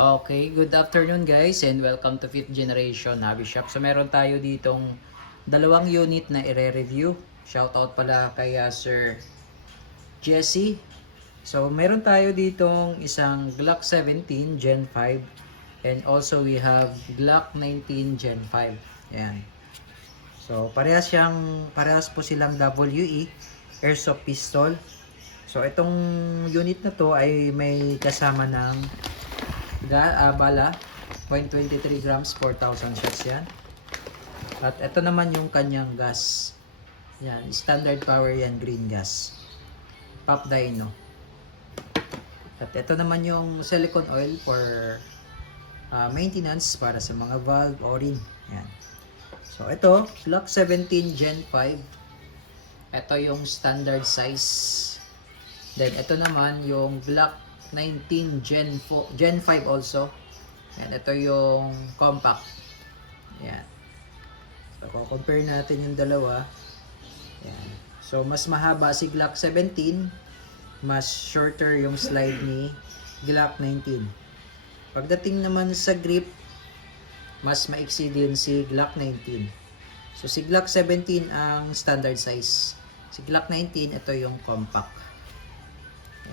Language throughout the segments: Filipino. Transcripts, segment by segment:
Okay, good afternoon guys and welcome to 5th Generation Hobby Shop. So meron tayo ditong dalawang unit na i-review. Shoutout pala kay Sir Jesse. So meron tayo ditong isang Glock 17 Gen 5 and also we have Glock 19 Gen 5. Yan. So parehas po silang WE airsoft pistol. So itong unit na to ay may kasama ng bala 0.23 grams 4,000 shots yan. At ito naman yung kanyang gas. Yan, standard power yan, green gas. Pop Dyno. At ito naman yung silicone oil for maintenance para sa mga valve, o-ring. Yan. So ito, Glock 17 Gen 5. Ito yung standard size. Then ito naman yung Glock 19 Gen 5 also. Yan, ito yung compact. Yan. So, compare natin yung dalawa. Yan. So, mas mahaba si Glock 17, mas shorter yung slide ni Glock 19. Pagdating naman sa grip, mas maiksi din si Glock 19. So, si Glock 17 ang standard size. Si Glock 19, ito yung compact.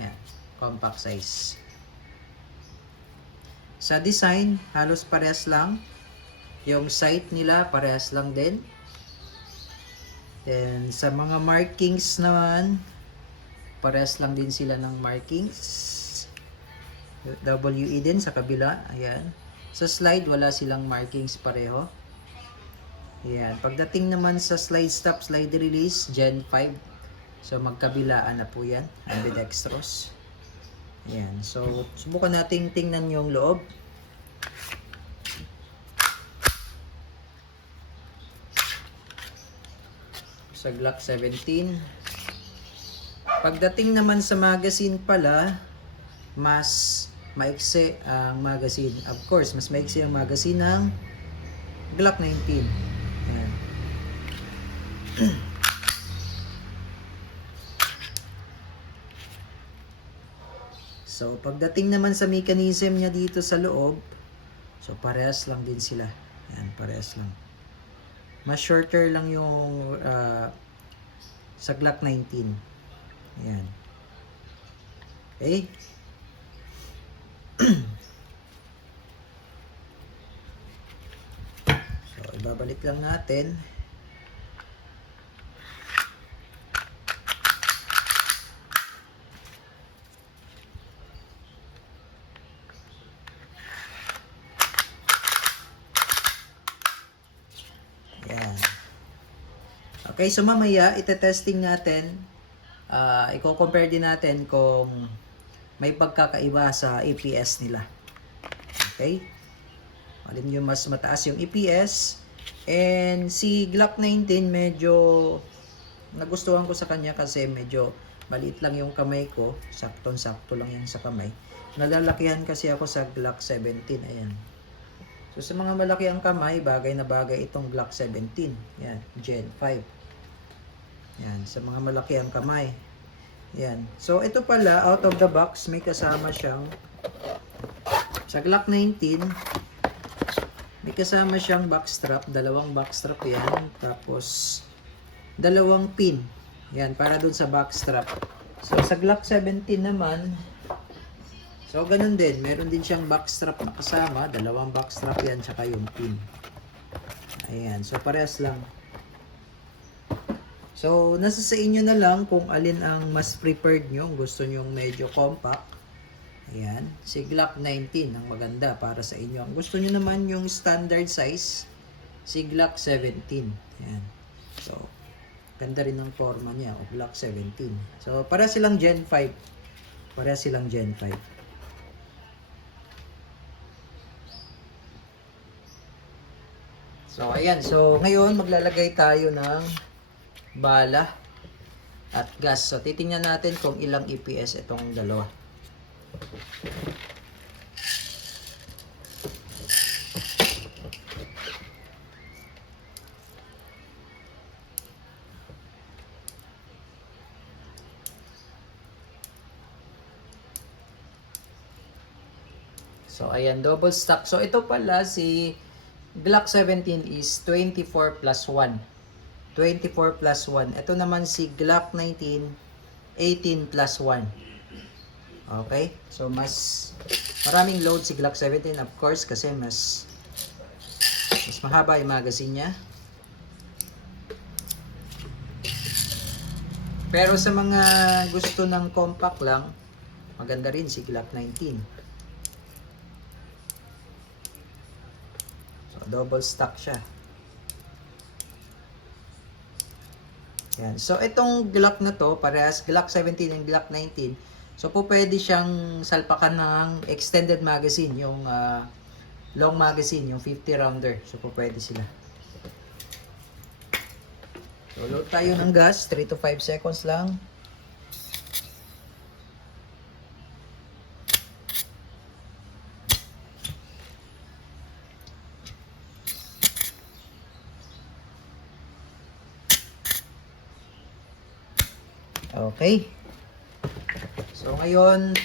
Yan, compact size. Sa design, halos parehas lang. Yung sight nila, parehas lang din. Then, sa mga markings naman, parehas lang din sila ng markings. WE din sa kabila. Ayan. Sa slide, wala silang markings pareho. Ayan. Pagdating naman sa slide stop, slide release, Gen 5. So, magkabilaan na po yan. Ambidextrous. Ayan. So, subukan nating tingnan yung loob. Sa Glock 17. Pagdating naman sa magazine pala, mas maiksi ang magazine. Of course, mas maiksi ang magazine ng Glock 19. Ayan. So, pagdating naman sa mechanism niya dito sa loob, so parehas lang din sila. Ayan, parehas lang. Mas shorter lang yung sa Glock 19. Ayan. Okay. So, ibabalik lang natin. Ayan. Okay, so mamaya ite-testing natin. I-compare din natin kung may pagkakaiba sa EPS nila. Okay? Alin yung mas mataas yung EPS. And si Glock 19 medyo nagustuhan ko sa kanya kasi medyo maliit lang yung kamay ko. Saktong-sakto lang yan sa kamay. Nalalakihan kasi ako sa Glock 17. Ayan. So sa mga malaki ang kamay, bagay na bagay itong Glock 17. Yan, Gen 5. Yan, sa mga malaki ang kamay. Yan. So ito pala, out of the box, may kasama siyang sa Glock 19, may kasama siyang backstrap, dalawang backstrap yan, tapos dalawang pin. Yan, para dun sa backstrap. So sa Glock 17 naman, so ganun din, meron din siyang backstrap na kasama, dalawang backstrap yan, tsaka yung pin. Ayan, so parehas lang. So, nasa sa inyo na lang kung alin ang mas preferred nyo. Gusto nyo medyo compact. Ayan. Si Glock 19 ang maganda para sa inyo. Ang gusto nyo naman yung standard size. Si Glock 17. Ayan. So, ganda rin ang forma niya. O Glock 17. So, para silang Gen 5. Para silang Gen 5. So, ayan. So, ngayon maglalagay tayo ng bala at gas. So, titingnan natin kung ilang EPS itong dalawa. So, ayan, double stack. So, ito pala si Glock 17 is 24 plus 1. 24 plus 1. Ito naman si Glock 19, 18 plus 1. Okay? So, mas maraming load si Glock 17, of course, kasi mas mahaba yung magazine niya. Pero sa mga gusto ng compact lang, maganda rin si Glock 19. So, double stack siya. Yan. So, itong Glock na to, parehas Glock 17 and Glock 19. So, po pwede siyang salpakan ng extended magazine, yung long magazine, yung 50 rounder. So, po pwede sila. So, load tayo ng gas, 3 to 5 seconds lang. Okay. So, ngayon,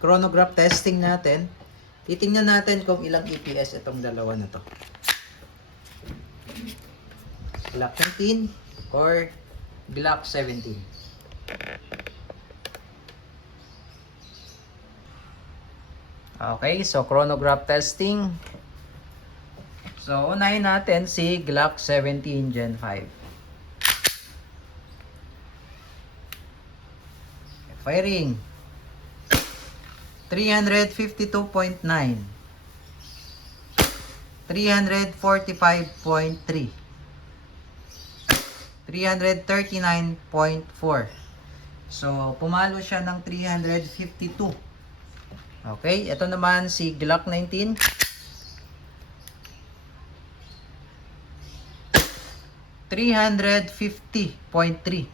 chronograph testing natin. Titingnan natin kung ilang EPS itong dalawa na to. Glock 19 or Glock 17. Okay, so chronograph testing. So, unahin natin si Glock 17 Gen 5. Firing 352.9, 345.3, 339.4. So, pumalo siya ng 352. Okay, ito naman si Glock 19. 350.3.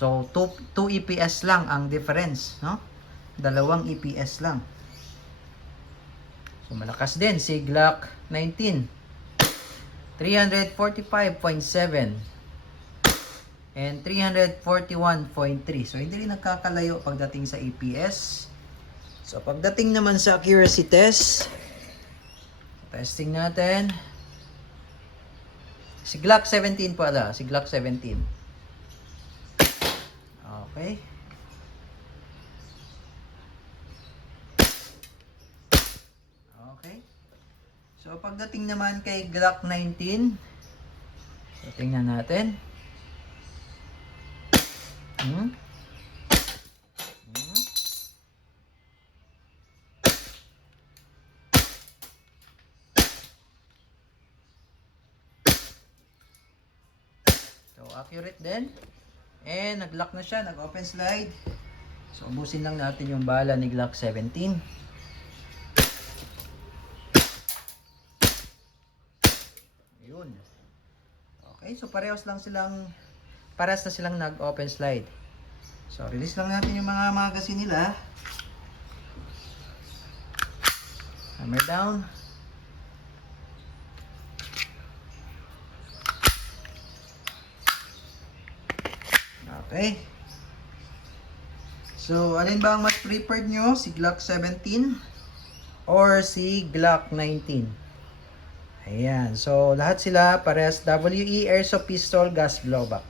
So, 2 EPS lang ang difference, no? Dalawang EPS lang. So, malakas din si Glock 19. 345.7 and 341.3. So, hindi rin nagkakalayo pagdating sa EPS. So, pagdating naman sa accuracy test, testing natin. Si Glock 17 pala, si Glock 17. Okay. Okay. So, pagdating naman kay Glock 19, so, tingnan natin. So, accurate din. And nag-lock na siya, nag-open slide. So, ubusin lang natin yung bala ni Glock 17. Ayun. Okay, so parehas na silang nag-open slide. So, release lang natin yung mga magazine nila. Hammer down. Okay. So, alin ba ang mas preferred nyo? Si Glock 17 or si Glock 19? Ayan. So, lahat sila parehas WE Airsoft Pistol Gas Blowback.